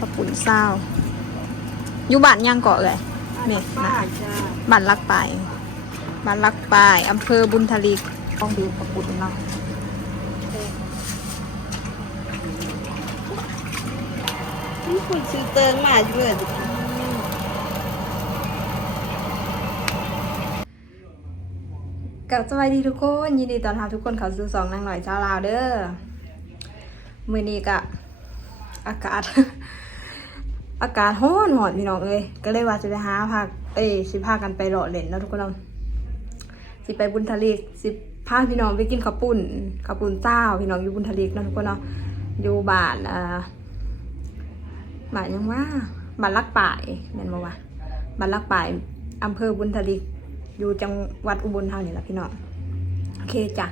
กระปุ่นเศร้าอยู่บ้านย่างเกาะเลยเมฆป้านะจ้าบ้านลักปายบ้านลักปายอำเภอบุญทลีต้องดูกระปุ่นเนาะนี่คุณซื้อเติงมาอยู่เลยกับสวัสดีทุกคน ยินดีต้อนรับทุกคนเข้าสู่สองนางหน่อยเจ้าลาวเด้อ มือนี้กะอากาศ อากาศร้อนหอนพี่น้องเอ้ยก็เลยว่าจะไปหาพาเอ้ยสิพากันไปหล่อเล่นเนาะทุกคนเนาะสิไปบุญทลีสิพาพี่น้องไปกินข้าวปุ้นข้าวปุ้นเจ้า พี่น้องอยู่บุญทลีเนะทุกคนเนาะอยู่บ้านอ่าบ้านยังว่าบ้านลักป่ายแม่นบ่วะบ้านลักป่ายอำเภอบุญทลีอยู่จังหวัดอุบลเฮานี่แหละพี่น้องโอเคจ้ะ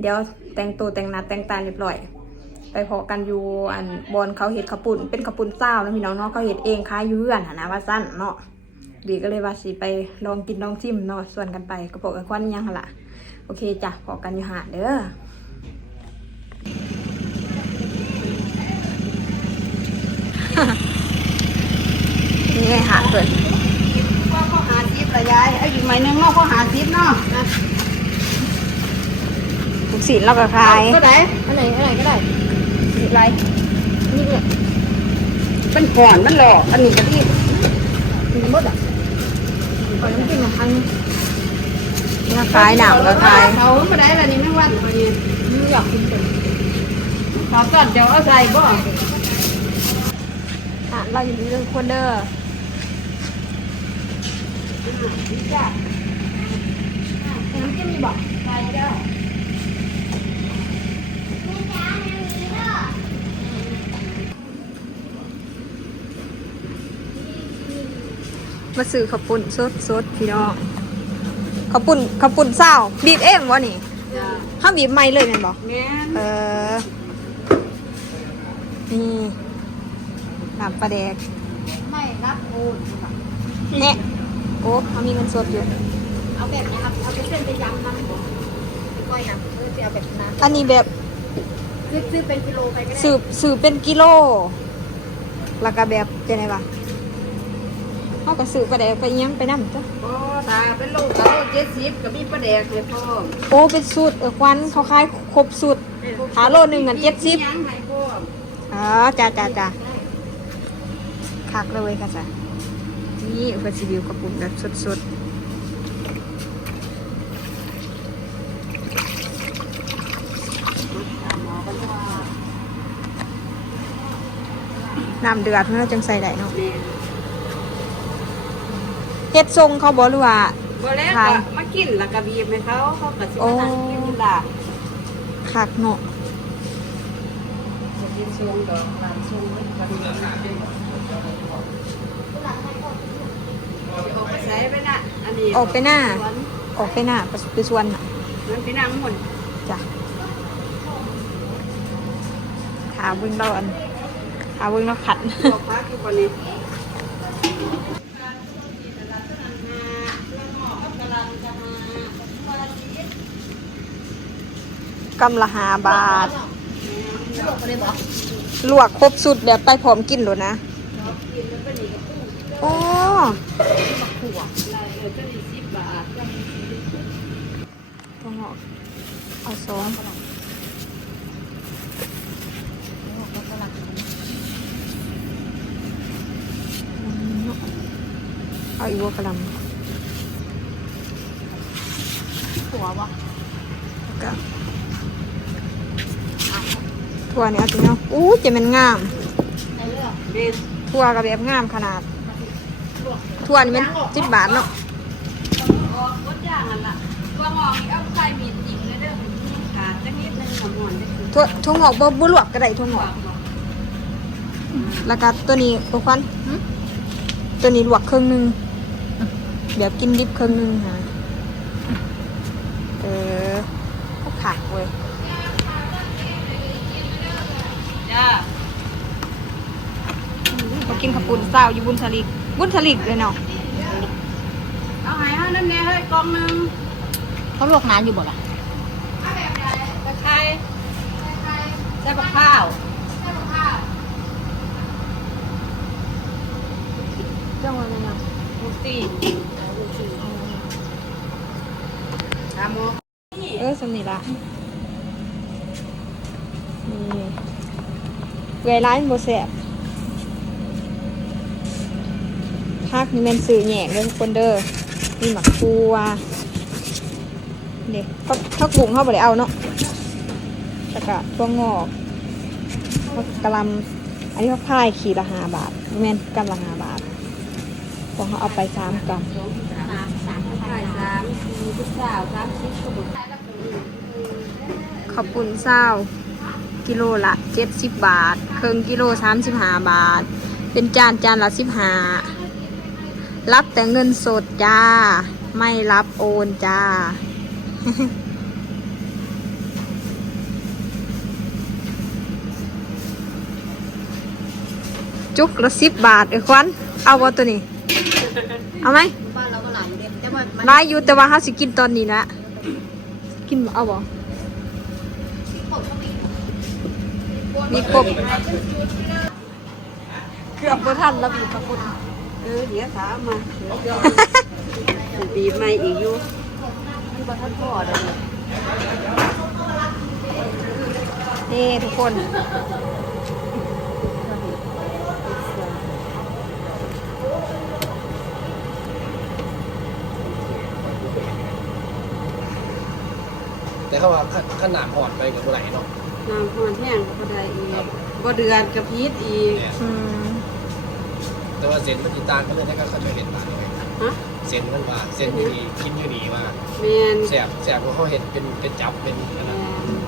เดี๋ยวแต่งตัวแต่งหน้าแต่งตาเรียบร้อย ไปพอกันอยู่อันบอนเขาเห็ดข้าวปุ่นเป็นข้าวปุ่นเศร้าแล้วพี่น้องเนาะเขาเห็ดเองขายอยู่เพื่อนหั้นนะว่าสั้นเนาะดีก็เลยว่าสิไปลองกินลองชิมเนาะส่วนกันไปกระโปรงกันควันยังหั่นละโอเคจ้ะพอกันอยู่หาดเด้อนี่ไงหาดเปิดว่าเขาหาซิประยายไอ้อยู่ไหมนึงเนาะเขาหาซิเนาะทุกสินเราก็ขายก็ได้อันไหนอันไหนก็ได้ ไรนี่เลยมันห่อนมันหลอกอันนี้ก็ที่มันมดอะก่อนน้ำจิ้มมาครั้งนี่ขายหนาวก็ขายเขาไม่ได้อะไรนี่ไม่วันอันนี้ไม่อยากกินเลยขอก่อนเดี๋ยวเอาใส่บ่อะเราอยู่ที่เรื่องคนเด้อจ้าน้ำจิ้มมีบอกใส่จ้า มาซื้อข้าวปุ้นสดสดๆพี่น้องข้าวปุ้นข้าวปุ้นเศร้าบีบเองวะนี่จ้าห้ามบีบไม่เลยแม่นบอกแม่นเออนี่น้ำปลาแดกไม่รับโอนเนี่ยโอ้เขามีเงินสดอยู่เอาแบบนี้ครับเอาไปเส้นไปยำน้ำบ่ไปก้อยน้ำเออจะเอาแบบนั้นอันนี้แบบซื้อซื้อเป็นกิโลไปก็ได้สืบสืบเป็นกิโลแล้วก็แบบจะไงวะ เขาก็สืบปลาแดกไปอิหยังไปนั่จ้ะโอ้ตาเป็นโลกับโลเจ็ดสิบกับมีปลาแดกเลยพ่อโอ้เป็นสูตรเออควันเขาขายครบสูตรหาโลหนึ่งอะ70ยังให้พ่ออ๋อจ้าจ้าจ้าคักเลยค่ะจ้ะนี่อุปสิวิวกระปุกแบบสดๆน้ำเดือดเมื่อจังใส่ได้เนาะนี่ เฮ็ดทรงเขาบอกหรือว่า บ่แล้วขายก็มากินแล้วก็บีบให้เขาเขาก็สิโอ้มานั่งกินนี่ล่ะคักเนาะจะกินซงดอกลานซงเลยก็ดีออกไปใช้ไปน่ะอันนี้ออกไปหน้าสวนออกไปหน้าไปไปสวนน่ะมันไปนั่งหมุนจ้ะขาเบึงเราอันขาเบึงเราขัดบอกพักอยู่คนนี้ กำละหาบาท ลวกครบสุดแบบไปพร้อมกินเลยนะโอ้เออก็ดีสิบบาทต้องเอาเอาสองเอาอีกวัวกระลำหัววะแล้วก็ ถั่วนี่เอาจริงเนาะอู้จะเป็นงามถั่วกับแบบงามขนาดถั่วนี่มันจิบบาทเนาะออกรถย่างอันละก็งอกเอาใส่มีดจิกเลยเด้อขานิดนึงหมอนได้คือถั่วถั่วงอกบ่บ่ลวกก็ได้ถั่วงอกแล้วก็ตัวนี้โอ้ควันตัวนี้ลวกครึ่งหนึงแบบกินดิบครึ่งหนึงฮะเออขาดเว้ย จ้า มา กินข้าวปุ้นเศร้าอยู่บุญทลิก บุญทลิกเลยเนาะเอาหายห้านั่นแน่เฮ้ยกองหนึงเขาลวกนานอยู่บ่ล่ะตะไคร้ใส่บักข้าวจ้องอะไรนะลูกสี่ตามหมอเออสำนีละนี่เวลามันโบแสบ พักนี่แมันสื่อแหงเรื่องคนเด้อมีหมักทัวเด็กเขากลุ่มเขาบ่ได้เอาเนาะแล้วก็ตัวงอกแล้วก็กะลำอันนี้เขาพายขีดละห้าบาทแม่นกำละห้าบาทพอเขาเอาไปสามกำสองสามสามสามสามสี่สิบสาวสามสิบกว่าบาทขอบคุณเศร้ากิโลละเจ็ดสิบบาท เครื่องกิโลสามสิบห้าบาท เป็นจานจานละสิบห้า รับแต่เงินสดจ้า ไม่รับโอนจ้า จุกละสิบบาทเอ้ยควัน เอาวะตัวนี้ เอาไหมบ้านเราก็หลังเด็ดแต่ว่ามันได้อยู่แต่ว่าเขาสิกินตอนนี้ละกินบ่เอาบ่มีกบเกือบบ่ทันแล้วมีปลาปุด เออเดี๋ยวถามมาเดี๋ยวปีใหม่อีกอยู่มันบ่ทันพอดอกนี่ทุกคนแต่เขาว่าขนาดหอดไปกับไหลเนาะน้ำพอนแห้งก็บ่ได้อีกบ่เดือดกับพีชอีกเนี่ยอืม แต่ว่าเส้นมันติต่างกันเลยนะก็เขาจะเห็นต่างเลยฮะเส้นมันว่าเส้นอยู่ดีกินอยู่ดีว่าแม่นแสบแสบเพราะเขาเห็นเป็นเป็นจับเป็นอันนั้น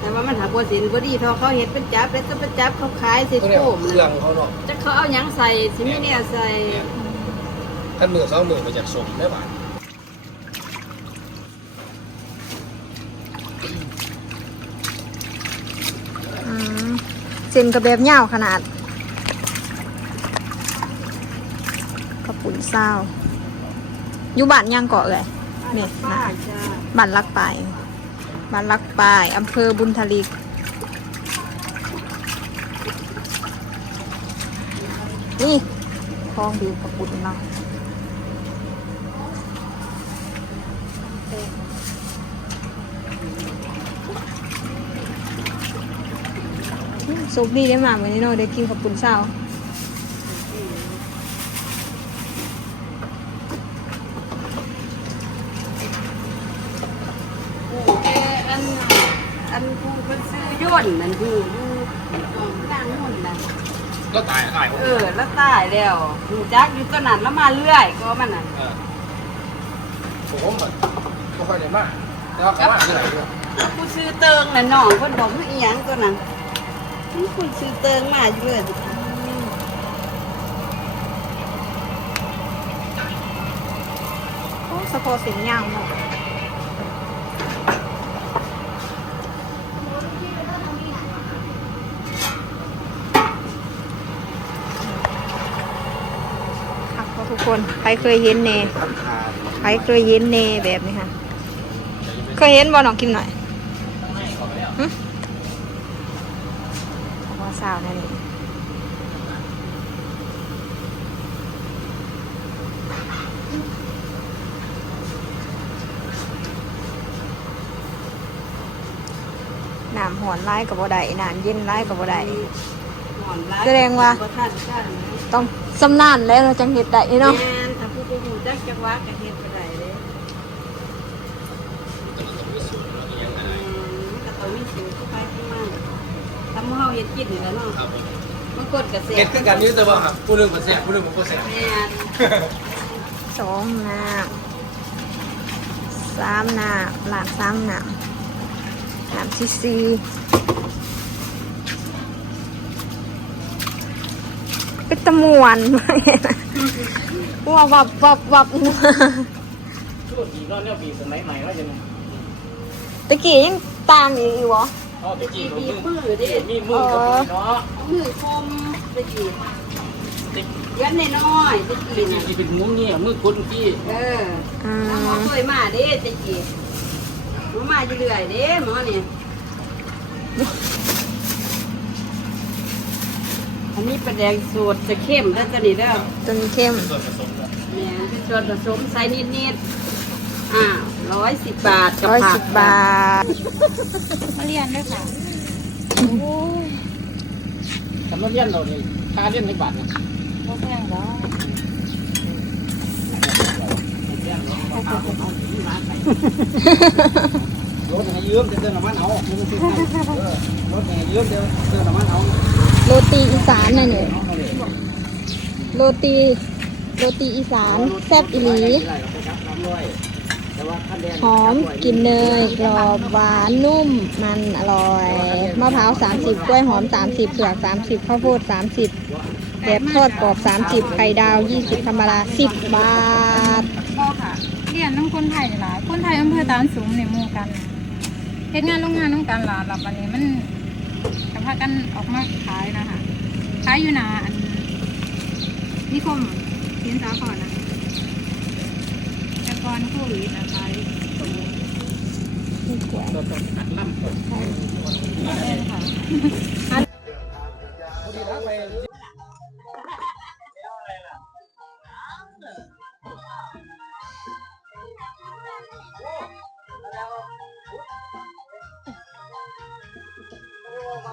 แต่ว่ามันหาบัวสินบัวดีเทอเขาเห็ดเป็นจับแล้วก็เป็นจับเขาขายใส่ก็เรียกโค้มเครื่องเขาเนาะจะเขาเอาหยังใส่สิไม่เนี่ยใส่เนี่ยท่านมือสองมือมาจากสมได้ป่ะอืมเส้นกระแบบยาวขนาดกระปุ่น เศร้าอยู่บ้านย่างเกาะเลยนี่ป้านะบ้านลักปายบ้านลักปายอำเภอบุญทลิกนี่คลองบิวกระปุ่นเนาะสุกดีได้มาวันนี้เนาะได้กินกระปุ่นเศร้า โอ้แกอันอันผู้ เป็นซื้อย่นนั่นผู้อยู่กลางหุ่นนะก็ตายตายเออ แล้วตายแล้วหูจักอยู่ตัวนั้นแล้วมาเรื่อยก็มันน่ะเออผมแบบไม่ค่อยได้มากแต่ว่าเขามากที่ไหนด้วยผู้ซื้อเติงน่ะน้องเพิ่นบอกว่าอีหยังตัวนั้นนี่ผู้ซื้อเติงมาอยู่เลยโอ้สะโพกเสียงยาวเนาะ ทุกคนใครเคยเห็นเน่ทำทานใครเคยเห็นเน่แบบนี้ค่ะ เคยเห็นบอลน้องกิมหน่อยหึว่าสาวนั่นนี่น้ำหอนไล่กับบ่ได้น้ำเย็นไล่กับบ่ได้หอนร้ายแสดงว่าบ่ทันกัน ต้องสำนานแล้วเราจังเห็ดได้เนาะแม่นถ้าผู้บ่ฮู้จักจักว่าก็เฮ็ดบ่ได้เด้แต่เราต้องมีสูตรเราเองอะไรก็ต้องมีสูตรเข้าไปข้างมาทำเฮาเฮ็ดกินนี่แหละเนาะครับผมบางคนก็เสียเก็ตขึ้นกันนี้แต่ว่าผู้หนึ่งมันแสบผู้หนึ่งมันก็แสบ แม่นสองน้ำสามน้ำหลากสามน้ำน้ำที่สี่ เป็นตะมวนว่าวับวับวับช่วงปีนอนแล้วปีสมัยใหม่ว่าจะไงตะกี้ยังตามอีกอยู่เหรออ๋อไปจีมีมือมือด้มีมือกับมือเนาะมือคมไปจีบเยันน้อยตะกี้น่ะที่เป็นมุ้งนี่มือกุนพี่เอออืถ้าหมอเคยมาด้ตะกี้หมอมาเรื่อยเด้หมอนี่ อันนี้ประแดงสูตรจะเข้มแล้วจะนี่เด้อจนเข้มส่วนผสมเนี่ยเป็นส่วนผสมใส่นิดๆอ่าร้อยสิบบาทกับร้อยผัสิกบบาทมาเรียนด้วยค่ะสำนักเรียนเรานี่ค่าเรียนในบาทเนี่ยพวกแพงแล้วรถให้ยืมเดี๋ยวเติมน้ำมันเอาไม่ต้องซื้อให้เออรถให้ยืมเดี๋ยวเติมน้ำมันเอา โรตีอีสานน่ะเนี่ยเอาเลยโรตีโรตีอีสานแซ่บอีหลีหอมกลินเนยกรอบหวานนุ่มมันอร่อยมะพร้าว30 กล้วยหอม 30เผือก30 ข้าวโพด 30แบบทอดกรอบ 30 ไข่ดาว 20 ธรรมดา 10 บาทก็ค่ะเรียนน้ำคนไทยหลายคนไทยอำเภอตาลสูงในหมู่กันเฮ็ดงานโรงงานน้องกันหลานหลับวันนี้มัน พากันออกมาขายนะคะขายอยู่หนาอันนิคมสินสาครนะแต่ก่อนโควิดนะขายเราต้องอัดล่ำก่อนเล่นค่ะ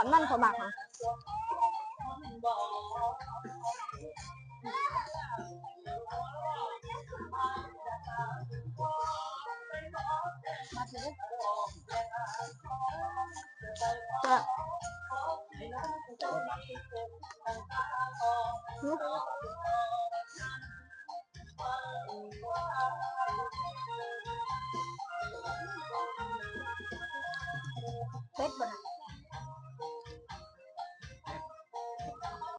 อนมันพอบักค่ะจะนุ๊